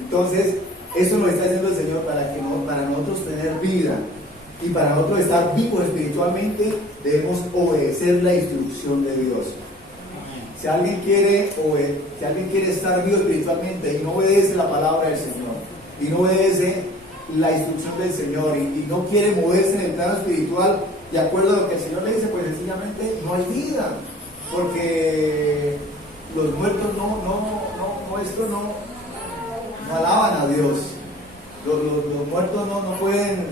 Entonces, eso lo está haciendo el Señor para nosotros tener vida. Y para nosotros estar vivos espiritualmente, debemos obedecer la instrucción de Dios. Si alguien quiere estar vivo espiritualmente y no obedece la palabra del Señor, y no obedece la instrucción del Señor, y no quiere moverse en el plano espiritual de acuerdo a lo que el Señor le dice, pues sencillamente no hay vida, porque los muertos no alaban a Dios. Los muertos no pueden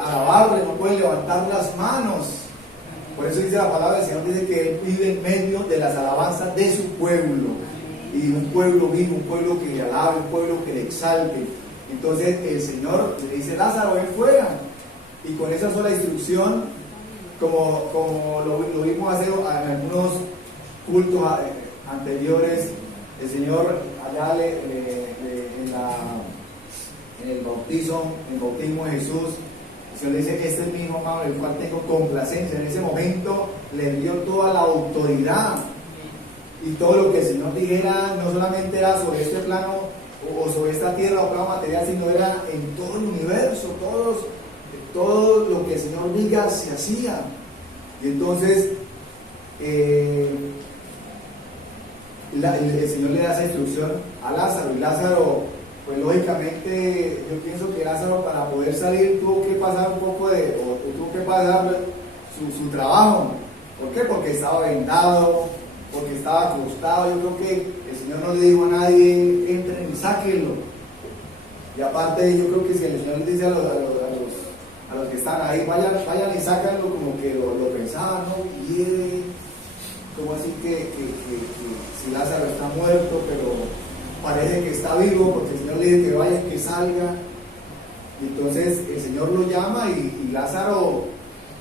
alabarle, no pueden levantar las manos. Por eso dice la palabra del Señor, dice que Él vive en medio de las alabanzas de su pueblo. Y un pueblo vivo, un pueblo que le alabe, un pueblo que le exalte. Entonces el Señor le dice, Lázaro, ven fuera. Y con esa sola instrucción, como lo vimos hacer en algunos cultos anteriores, el Señor allá en el bautismo de Jesús, el Señor le dice, este es mi hijo amado, el cual tengo complacencia. En ese momento le dio toda la autoridad, y todo lo que el Señor dijera no solamente era sobre este plano o sobre esta tierra o plano material, sino era en todo el universo. Todo lo que el Señor diga se hacía. Y entonces el Señor le da esa instrucción a Lázaro, y Lázaro, pues lógicamente yo pienso que Lázaro, para poder salir, tuvo que pasar un poco tuvo que pasar su trabajo. ¿Por qué? Porque estaba vendado, porque estaba acostado. Yo creo que el Señor no le dijo a nadie, entren y sáquenlo. Y aparte, yo creo que si el Señor le dice a los que están ahí, vayan y sácanlo, como que lo pensaban, ¿no? Y como así que si Lázaro está muerto, pero parece que está vivo, porque el Señor le dice que vaya, que salga. Y entonces el Señor lo llama, y Lázaro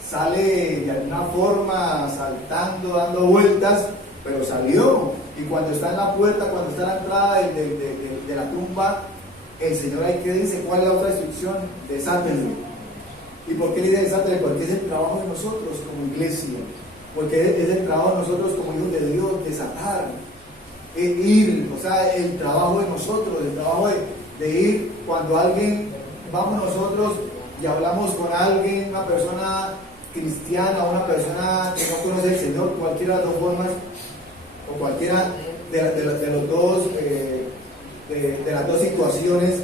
sale de alguna forma saltando, dando vueltas, pero salió. Y cuando está en la puerta, cuando está en la entrada de la tumba, el Señor ahí que dice, ¿cuál es la otra instrucción? Desátenlo. ¿Y por qué le dice desátenlo? Porque es el trabajo de nosotros como iglesia, porque es el trabajo de nosotros como hijos de Dios, desatar, ir, o sea, el trabajo de nosotros, el trabajo de ir cuando alguien, vamos nosotros y hablamos con alguien, una persona cristiana, una persona que no conoce al Señor, cualquiera de las dos formas, o cualquiera de los dos, de las dos situaciones,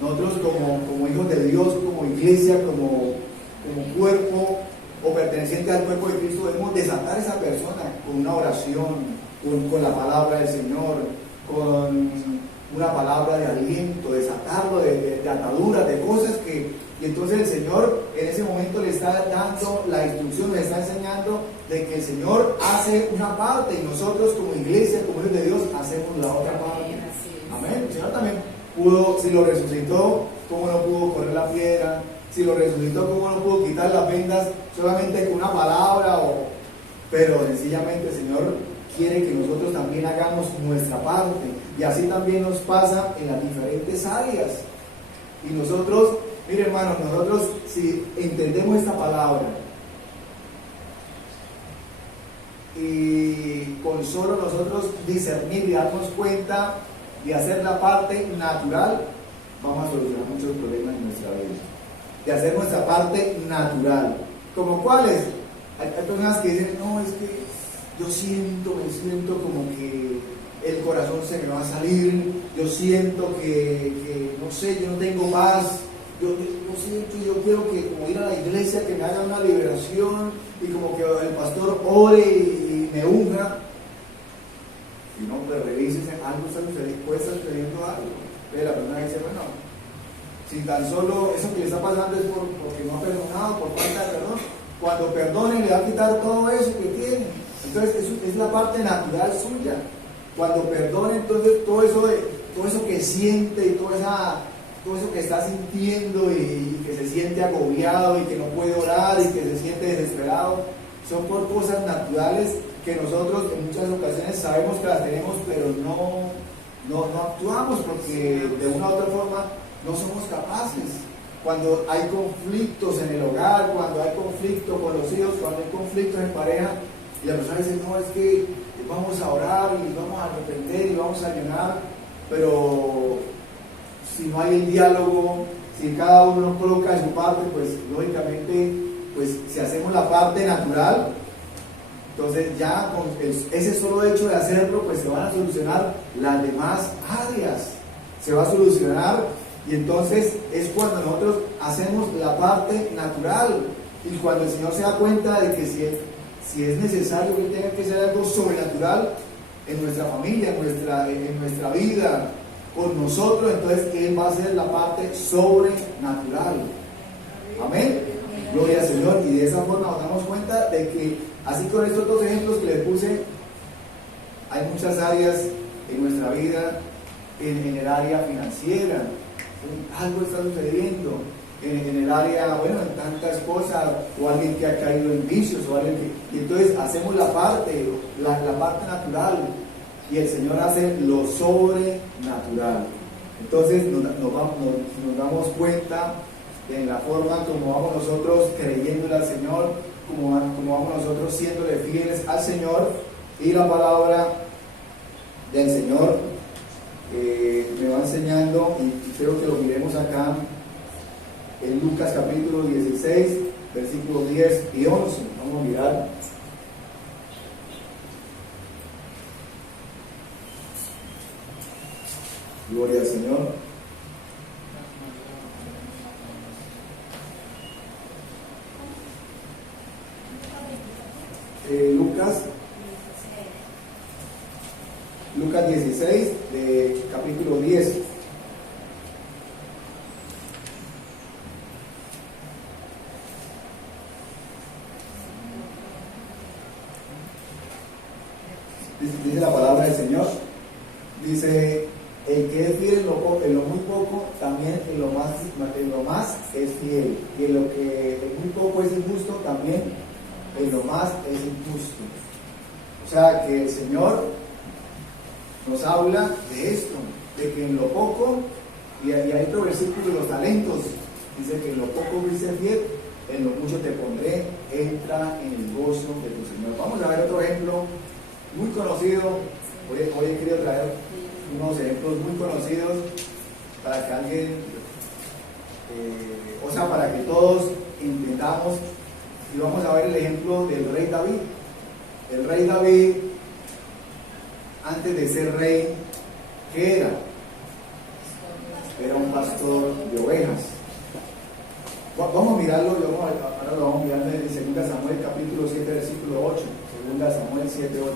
nosotros como hijos de Dios, como iglesia, como cuerpo o perteneciente al cuerpo de Cristo, debemos desatar a esa persona con una oración, con la palabra del Señor, con una palabra de aliento, desatarlo de ataduras, de cosas y entonces el Señor en ese momento le está dando la instrucción, le está enseñando de que el Señor hace una parte y nosotros como iglesia, como hijos de Dios, hacemos la otra parte. Amén. El Señor también pudo, si lo resucitó, ¿cómo no pudo correr la piedra? Si lo resucitó, ¿cómo no pudo quitar las vendas solamente con una palabra? Pero sencillamente el Señor quiere que nosotros también hagamos nuestra parte, y así también nos pasa en las diferentes áreas. Y nosotros, mire hermanos, nosotros si entendemos esta palabra y con solo nosotros discernir y darnos cuenta y hacer la parte natural, vamos a solucionar muchos problemas en nuestra vida. De hacer nuestra parte natural. ¿Como cuáles? Hay personas que dicen, no, es que yo me siento como que el corazón se me va a salir, yo siento que no sé, yo no tengo paz, yo siento, yo quiero que como ir a la iglesia, que me haga una liberación, y como que el pastor ore y me unja. Y no, pues revisen, algo puede estar sucediendo algo. Pero la persona dice, bueno, si tan solo eso que le está pasando es porque no ha perdonado, por falta de perdón, cuando perdone le va a quitar todo eso que tiene. Entonces eso es la parte natural suya. Cuando perdone, entonces todo eso que siente y todo eso que está sintiendo y que se siente agobiado y que no puede orar y que se siente desesperado, son por cosas naturales que nosotros en muchas ocasiones sabemos que las tenemos, pero no actuamos porque de una u otra forma no somos capaces. Cuando hay conflictos en el hogar, cuando hay conflicto con los hijos, cuando hay conflictos en pareja, y la persona dice, no, es que vamos a orar y vamos a arrepenter y vamos a ayunar, pero si no hay el diálogo, si cada uno coloca de su parte, pues lógicamente, pues si hacemos la parte natural, entonces ya con ese solo hecho de hacerlo, pues se van a solucionar las demás áreas, se va a solucionar, y entonces es cuando nosotros hacemos la parte natural, y cuando el Señor se da cuenta de que si es necesario que tenga que ser algo sobrenatural en nuestra familia, en nuestra vida, con nosotros, entonces Él va a hacer la parte sobrenatural. Amén. Gloria al Señor. Y de esa forma nos damos cuenta de que, así con estos dos ejemplos que les puse, hay muchas áreas en nuestra vida, en el área financiera, algo está sucediendo, en el área, bueno, en tantas cosas, o alguien que ha caído en vicios, o alguien que, y entonces hacemos la parte natural, y el Señor hace lo sobrenatural. Entonces nos damos cuenta en la forma como vamos nosotros creyéndole al Señor, como vamos nosotros siéndole fieles al Señor, y la palabra del Señor me va enseñando, y creo que lo miremos acá en Lucas capítulo 16, versículos 10 y 11. Vamos a mirar. Gloria al Señor. Lucas 16, de capítulo 10. Dice la palabra del Señor, dice: el que es fiel en lo muy poco, también en lo más es fiel, y en lo que en muy poco es injusto, también en lo más es injusto. O sea que el Señor nos habla de esto, de que en lo poco, y hay otro versículo de los talentos, dice que en lo poco fuiste fiel, en lo mucho te pondré, entra en el gozo de tu Señor. Vamos a ver otro ejemplo muy conocido. Hoy he querido traer unos ejemplos muy conocidos para que alguien, para que todos entendamos, y vamos a ver el ejemplo del rey David. El rey David, antes de ser rey, ¿qué era? Era un pastor de ovejas. Vamos a mirarlo, ahora lo vamos a mirar en 2 Samuel capítulo 7, versículo 8. 2 Samuel 7, 8.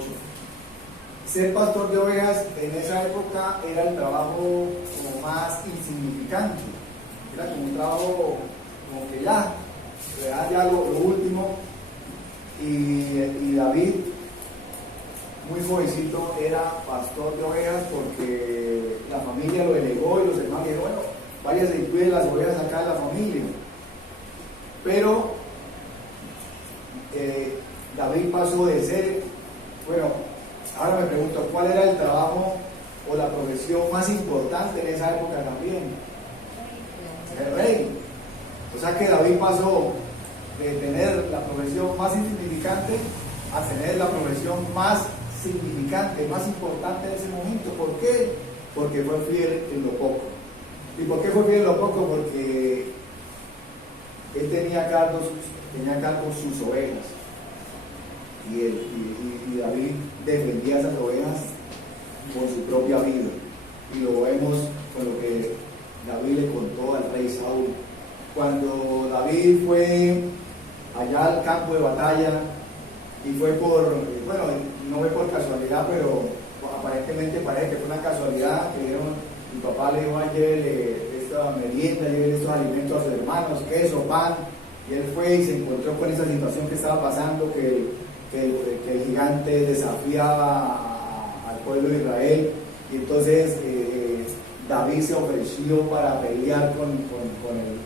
Ser pastor de ovejas en esa época era el trabajo como más insignificante. Era como un trabajo como que ya lo último. Y David, muy jovencito, era pastor de ovejas porque la familia lo delegó, y los hermanos dijeron: bueno, váyase y cuide las ovejas acá de la familia. Pero David pasó de ser, ahora me pregunto, ¿cuál era el trabajo o la profesión más importante en esa época también? El rey. O sea que David pasó de tener la profesión más insignificante a tener la profesión más significante, más importante en ese momento. ¿Por qué? Porque fue fiel en lo poco. ¿Y por qué fue fiel en lo poco? Porque él tenía a cargo sus ovejas, y David defendía esas ovejas con su propia vida, y lo vemos con lo que David le contó al rey Saúl. Cuando David fue allá al campo de batalla, y fue no fue por casualidad, pero aparentemente parece que fue una casualidad, que mi papá le dijo ayer esta merienda, lleve estos alimentos a sus hermanos, queso, pan, y él fue y se encontró con esa situación que estaba pasando, que el gigante desafiaba al pueblo de Israel, y entonces David se ofreció para pelear con el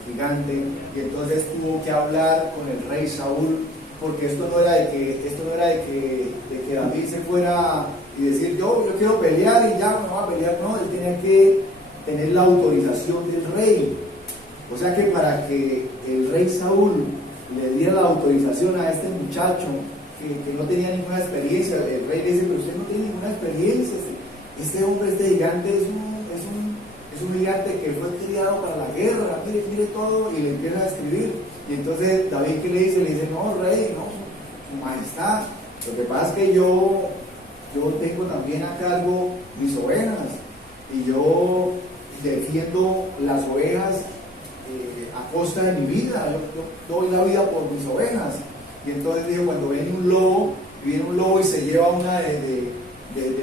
gigante, y entonces tuvo que hablar con el rey Saúl, porque esto no era de que David se fuera y decir: yo quiero pelear y ya no va a pelear. No, él tenía que tener la autorización del rey. O sea que para que el rey Saúl le diera la autorización a este muchacho que no tenía ninguna experiencia, el rey le dice: pero usted no tiene ninguna experiencia, este hombre, este gigante es un gigante que fue criado para la guerra, mire, mire todo, y le empieza a escribir. Y entonces David, ¿qué le dice? Le dice, no, rey, no, su majestad, lo que pasa es que yo tengo también a cargo mis ovejas, y yo defiendo las ovejas a costa de mi vida, yo doy la vida por mis ovejas. Y entonces dijo, cuando viene un lobo y se lleva una de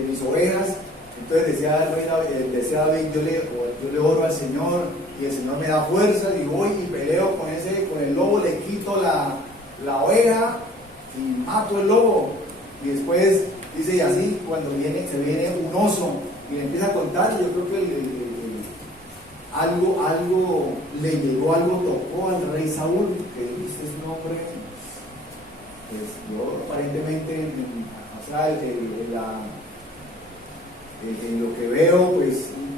mis ovejas, entonces decía David, yo le oro al Señor, y el Señor me da fuerza, y voy y peleo con el lobo, le quito la oveja y mato el lobo. Y después dice, y así cuando se viene un oso y le empieza a contar, yo creo que algo le llegó, algo tocó al rey Saúl, que este es un hombre, pues yo aparentemente, o sea, en lo que veo, pues un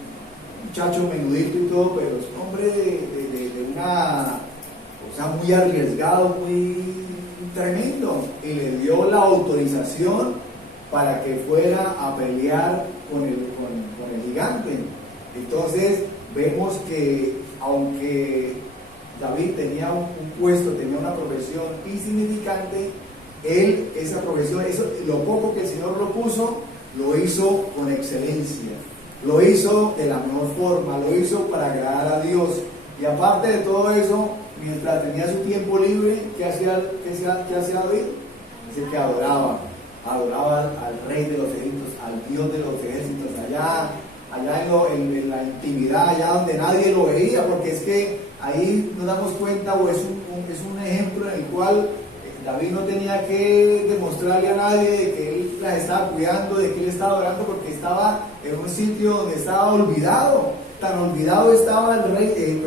muchacho menudito y todo, pero es un hombre de una, o sea, muy arriesgado, muy tremendo, y le dio la autorización para que fuera a pelear con el gigante. Entonces vemos que aunque David tenía un puesto, tenía una profesión insignificante, él, esa profesión, lo poco que el Señor lo puso, lo hizo con excelencia, lo hizo de la mejor forma, lo hizo para agradar a Dios. Y aparte de todo eso, mientras tenía su tiempo libre, ¿qué hacía David? Dice que adoraba al rey de los ejércitos, al Dios de los ejércitos, allá en la intimidad, allá donde nadie lo veía, porque es que ahí nos damos cuenta, o es un ejemplo en el cual David no tenía que demostrarle a nadie de que él las estaba cuidando, de que él estaba orando, porque estaba en un sitio donde estaba olvidado. Tan olvidado estaba el rey, el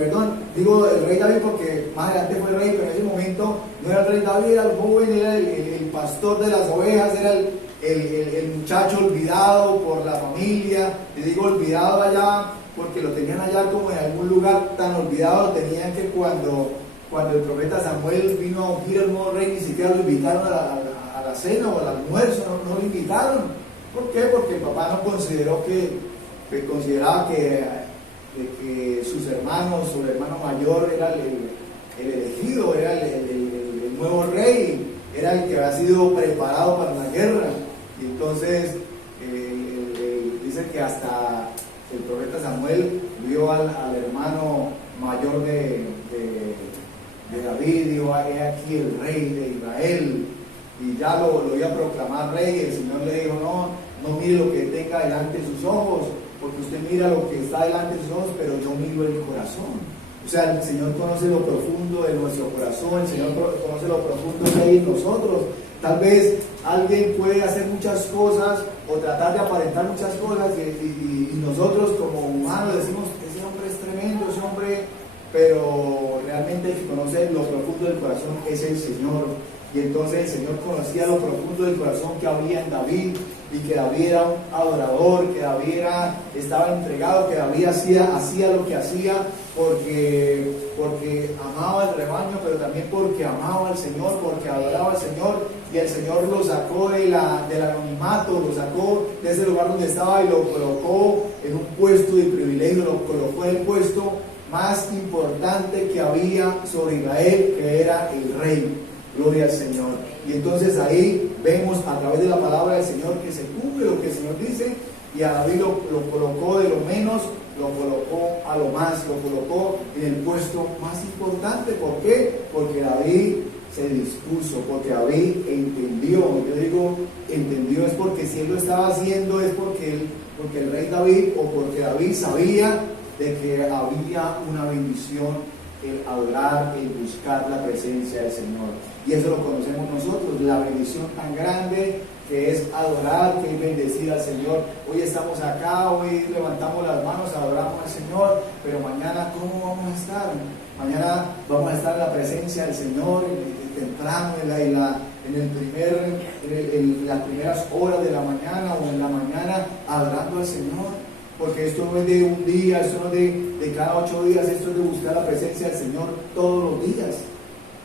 rey David, porque más adelante fue rey, pero en ese momento no era el rey David, era el joven, era el pastor de las ovejas, era el muchacho olvidado por la familia. Le digo olvidado allá porque lo tenían allá como en algún lugar, tan olvidado lo tenían que cuando el profeta Samuel vino a ungir al nuevo rey, ni siquiera lo invitaron a la cena o al almuerzo, no lo invitaron. ¿Por qué? Porque el papá no consideraba que sus hermanos, su hermano mayor era el elegido, era el nuevo rey, era el que había sido preparado para la guerra. Y entonces dice que hasta el profeta Samuel vio al hermano mayor de David, dijo, he aquí el rey de Israel, y ya lo iba a proclamar rey. Y el Señor le dijo, no mire lo que tenga delante de sus ojos, porque usted mira lo que está delante de sus ojos, pero yo miro el corazón. O sea, el Señor conoce lo profundo de nuestro corazón, el Señor conoce lo profundo que hay en nosotros. Tal vez alguien puede hacer muchas cosas o tratar de aparentar muchas cosas, y nosotros como humanos decimos, ese hombre es tremendo, ese hombre, pero realmente el que conoce lo profundo del corazón es el Señor. Y entonces el Señor conocía lo profundo del corazón que había en David, y que David era un adorador, que David estaba entregado, que David hacía lo que hacía porque amaba el rebaño, pero también porque amaba al Señor, porque adoraba al Señor. Y el Señor lo sacó del anonimato, lo sacó de ese lugar donde estaba y lo colocó en un puesto de privilegio, lo colocó en el puesto más importante que había sobre Israel, que era el rey. Gloria al Señor. Y entonces ahí vemos a través de la palabra del Señor que se cumple lo que el Señor dice, y a David lo colocó de lo menos, lo colocó a lo más, lo colocó en el puesto más importante. ¿Por qué? Porque David se dispuso, porque David entendió. Yo digo entendió, es porque si él lo estaba haciendo es porque el rey David, o porque David sabía de que había una bendición el adorar, el buscar la presencia del Señor. Y eso lo conocemos nosotros, la bendición tan grande que es adorar, que es bendecir al Señor. Hoy estamos acá, hoy levantamos las manos, adoramos al Señor, pero mañana ¿cómo vamos a estar? Mañana vamos a estar en la presencia del Señor temprano, en las primeras horas de la mañana, o en la mañana adorando al Señor. Porque esto no es de un día, esto no es de cada 8 días, esto es de buscar la presencia del Señor todos los días.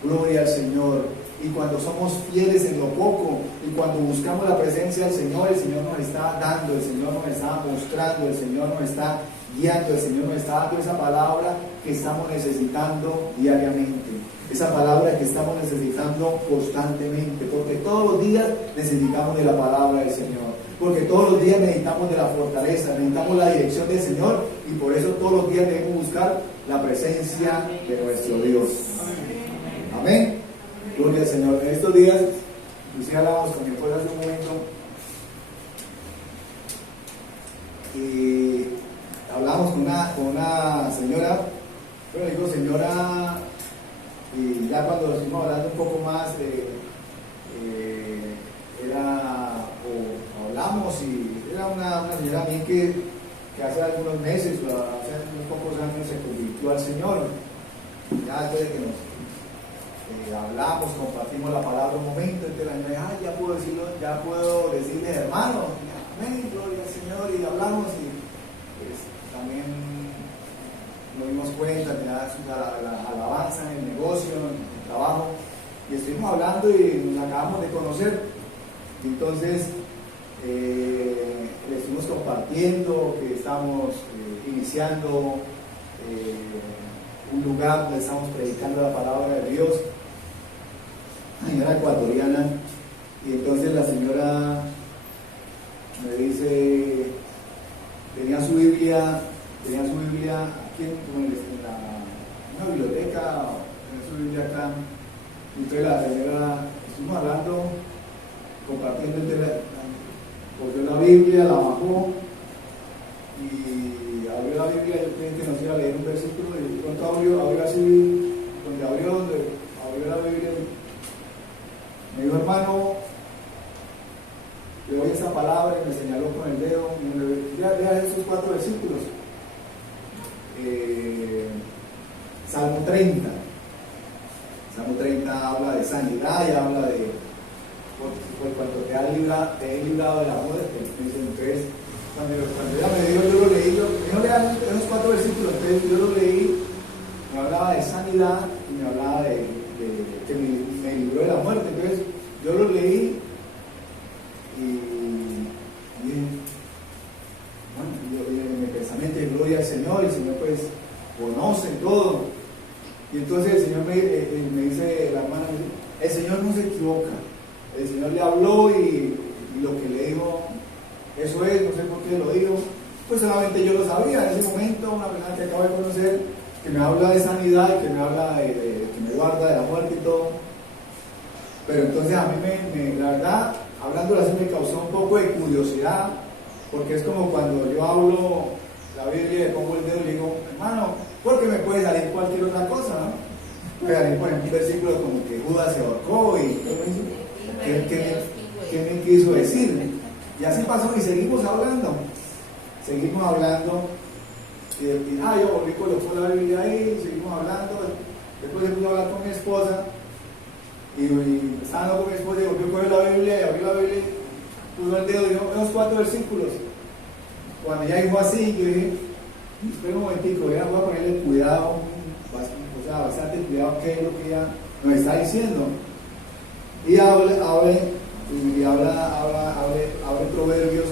Gloria al Señor. y cuando somos fieles en lo poco, y cuando buscamos la presencia del Señor, el Señor nos está dando, el Señor nos está mostrando, el Señor nos está guiando, el Señor nos está dando esa palabra que estamos necesitando diariamente, esa palabra que estamos necesitando constantemente, porque todos los días necesitamos de la palabra del Señor, porque todos los días necesitamos de la fortaleza, necesitamos la dirección del Señor, y por eso todos los días debemos buscar la presencia de nuestro Dios. Amén. Gloria al Señor. En estos días, inclusive hablábamos con mi esposa hace un momento, y hablamos con una señora, bueno, digo señora, y ya cuando estuvimos hablando un poco más, hablamos, y era una señora también que hace algunos meses, o hace unos pocos años, se convirtió al Señor. Ya después de que nos hablamos, compartimos la palabra un momento, entonces la señora dice, ya puedo decirlo, ya puedo decirle hermano, amén, gloria al Señor, y hablamos, y pues también nos dimos cuenta de la alabanza en el negocio, en el trabajo, y estuvimos hablando y nos acabamos de conocer. Entonces le estuvimos compartiendo que estamos iniciando un lugar donde estamos predicando la palabra de Dios. La señora ecuatoriana, y entonces la señora me dice, tenía su Biblia aquí en una biblioteca, tenía su Biblia acá, y entonces la señora, estuvimos hablando, compartiendo, cogió la Biblia, la bajó, y abrió la Biblia. Yo pensé que nos iba a leer un versículo, y de pronto abrió así, donde abrió la Biblia, me dijo, hermano, le doy esa palabra, y me señaló con el dedo, y me dijo, vea esos 4 versículos. Salmo 30. Salmo 30 habla de sanidad y habla de por cuanto te he librado de la muerte. Entonces, cuando ella me dijo, yo lo leí, no lean esos 4 versículos, entonces yo lo leí, me hablaba de sanidad y me hablaba de que me libró de la muerte. Entonces yo lo leí y dije, bueno, yo en mi pensamiento, gloria al Señor, y el Señor pues conoce todo. Y entonces el Señor me dice, la hermana, el Señor no se equivoca, el Señor le habló, y lo que le dijo, eso es, no sé por qué lo dijo, pues solamente yo lo sabía en ese momento. Una persona que acabo de conocer, que me habla de sanidad y que me habla que me guarda de la muerte y todo. Pero entonces a mí la verdad, hablándolo así, me causó un poco de curiosidad, porque es como cuando yo hablo la Biblia y le pongo el dedo y le digo, hermano, porque me puede salir cualquier otra cosa, ¿no? Puede salir, por ejemplo, un versículo como que Judas se ahorcó, y ¿qué me quiso decir? Y así pasó, y seguimos hablando, y yo volví, colocó la Biblia ahí, seguimos hablando. Después se pudo hablar con mi esposa, y estaba hablando con mi esposa, y volvió a coger la Biblia, y abrió la Biblia, puso el dedo y dijo, esos 4 versículos. Cuando ella dijo así, yo dije, espera un momentico, voy a ponerle cuidado, bastante cuidado, qué es lo que ella nos está diciendo. Y abre Proverbios,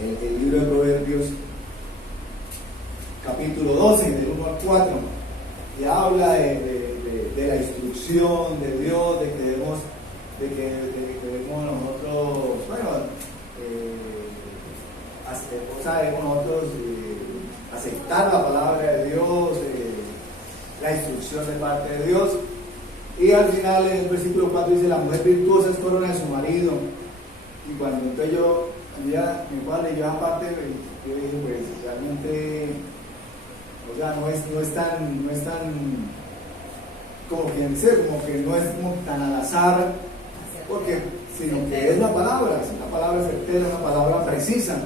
el libro de Proverbios, capítulo 12, del 1 al 4, y habla de la instrucción de Dios, de que debemos nosotros, debemos nosotros aceptar la palabra de Dios, la instrucción de parte de Dios. Y al final, en el versículo 4 dice, la mujer virtuosa es corona de su marido. Y cuando entonces mi padre, yo aparte, yo dije, pues realmente, no es tan como quien sé, como que no es como tan al azar, porque sino que es la palabra certera, una palabra precisa.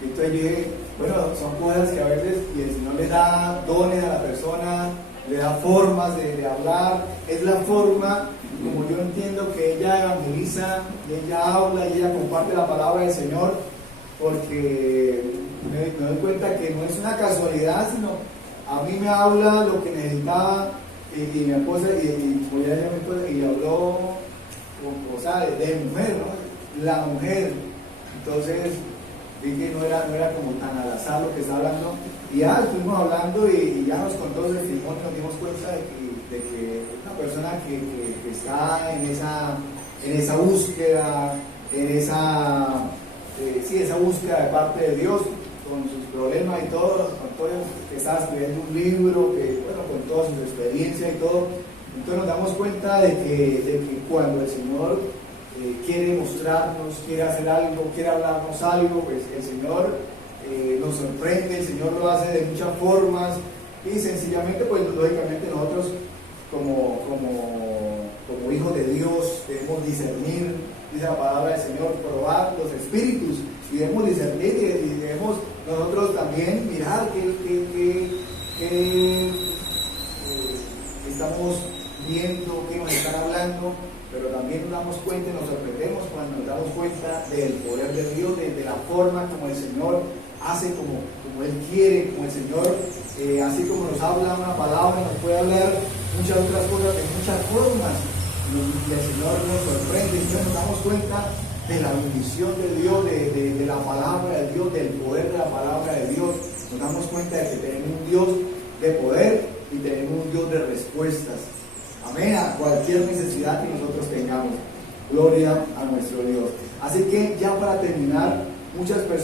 Y entonces yo dije, bueno, son cosas que a veces, y el Señor le da dones a la persona, le da formas de hablar. Es la forma como yo entiendo que ella evangeliza, y ella habla, y ella comparte la palabra del Señor, porque me doy cuenta que no es una casualidad, sino a mí me habla lo que necesitaba y mi esposa, y habló, o sea, de mujer, ¿no? La mujer. Entonces, vi que no era como tan al azar lo que está hablando. Y ya estuvimos hablando y ya nos contó el testimonio, nos dimos cuenta de que una persona que está en esa búsqueda, esa búsqueda de parte de Dios, con sus problemas y todo, que estaba escribiendo un libro, con todas sus experiencias y todo. Entonces nos damos cuenta de que cuando el Señor quiere mostrarnos, quiere hacer algo, quiere hablarnos algo, pues el Señor nos sorprende, el Señor lo hace de muchas formas y sencillamente, pues lógicamente nosotros como hijos de Dios debemos discernir, dice la palabra del Señor, probar los espíritus y debemos discernir y debemos nosotros también mirar qué estamos viendo, qué nos están hablando, pero también nos damos cuenta y nos sorprendemos cuando nos damos cuenta del poder de Dios, de la forma como el Señor hace como Él quiere, como el Señor, así como nos habla una palabra, nos puede hablar muchas otras cosas de muchas formas, y el Señor nos sorprende. Entonces nos damos cuenta de la bendición de Dios, de la palabra de Dios, del poder de la palabra de Dios. Nos damos cuenta de que tenemos un Dios de poder y tenemos un Dios de respuestas. Amén, a cualquier necesidad que nosotros tengamos. Gloria a nuestro Dios. Así que ya para terminar, muchas personas